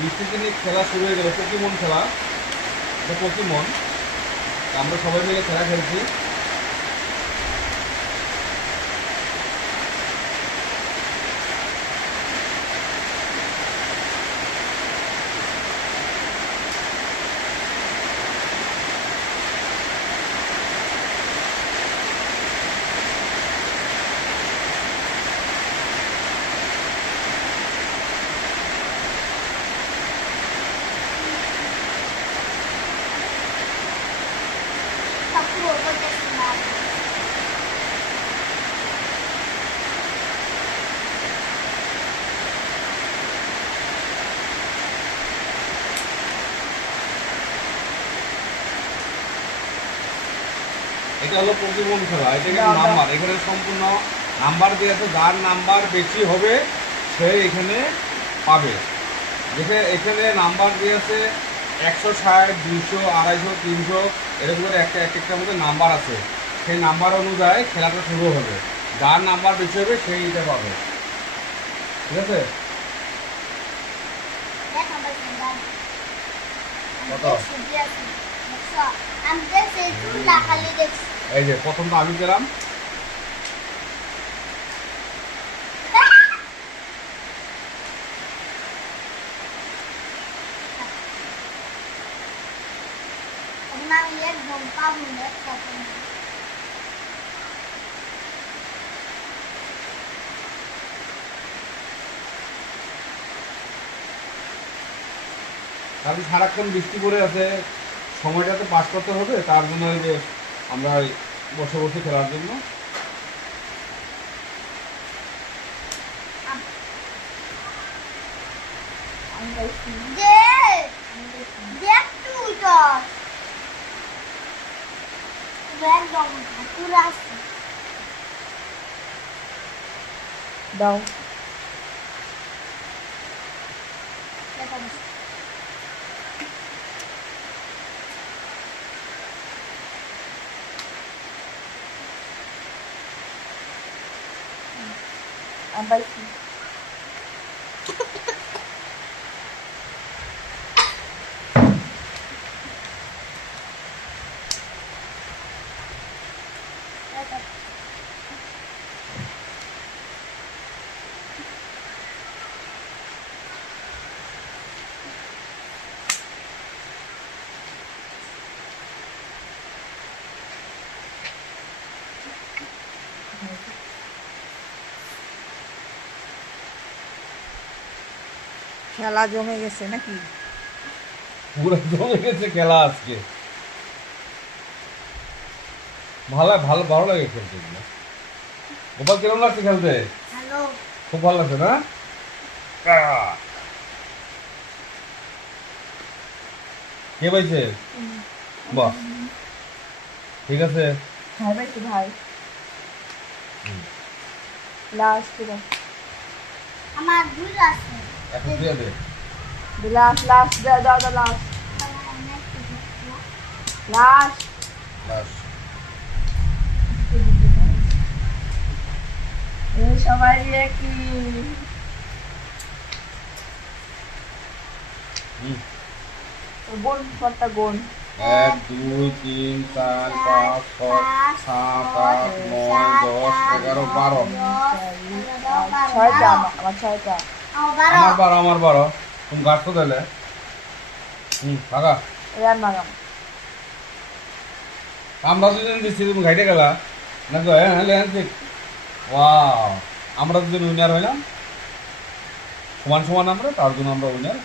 বৃষ্টিতে নিয়ে খেলা শুরু হয়ে গেল, পোকেমন খেলা। এটা পোকেমন, আমরা সবাই মিলে খেলা খেলছি। এটা হলো পোকেমন খেলা। এটা কিন্তু নাম্বার, এখানে সম্পূর্ণ নাম্বার দিয়ে আছে। যার নাম্বার বেশি হবে সে এখানে পাবে। দেখে এখানে নাম্বার দিয়ে আছে 160, 200, 250, 300, এরকম করে এক একটার মধ্যে নাম্বার আছে। সেই নাম্বার অনুযায়ী খেলাটা শুরু হবে। যার নাম্বার বেশি হবে সেই এটা পাবে। ঠিক আছে? এই যে প্রথমটা আমি গেলাম। কারণ সারাক্ষণ বৃষ্টি পড়ে আছে, সময়টাতে পাস করতে হবে। তার জন্য এই যে আমরা বসে বসে খেলার জন্য। দাও পাইছি। খেলা জমে গেছে নাকি? পুরো জমে গেছে খেলা আজকে। ভালো ভালো ভালো লাগে খেলতে। গোপাল কিরম লাগছে খেলতে? খুব ভালো লাগছে না? কে পাইছে? বাহ, ঠিক আছে। ভাই পাইছি ভাই। লাস্ট আমার দুই আছে। এখন দিয়ে দে। লাস্ট লাস্ট দাও দাও দাও লাস্ট লাস্ট লাস্ট। সবাই কি গোল কতটা গোল? 1, 2, 3, 4, 5, 6, 7, 8, 9, 10, 11, 12। ছয়টা আমার ছয়টা। আমার 12। তুমি গাছ তো দিলে। থাকা। এবার মাগাম আমরা দুজন দিচ্ছি, তুমি ঘাইটে গেলা না তো? হ্যাঁ ঠিক। ওয়াও, আমরা দুজন উইনার হইলাম। সমান সমান আমরা, তার জন্য আমরা উইনার।